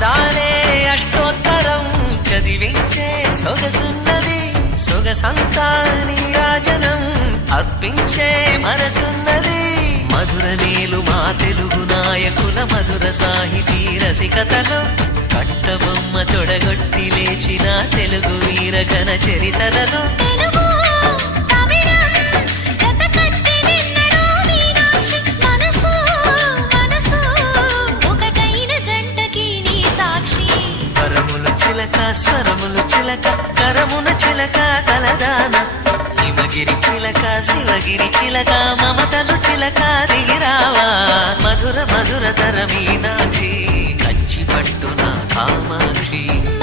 అందాలే అష్టోత్తరం చదివించే సొగసున్నది సొగసంతా నీరాజనం అర్పించే మనసున్నది. మధుర నీలు మా తెలుగు నాయకుల మధుర సాహితీ రసికతలు. కట్టబొమ్మ తొడగొట్టి లేచిన తెలుగు వీర ఘన చరితలలో. చిలక స్వరములు చిలక కరమున చిలక కలదాన. హిమగిరి చిలక శివగిరి చిలక మమతలు చిలక దిగిరావా. మధుర మధుర ధర మీనాక్షి కంచి పట్టు కామాక్షి.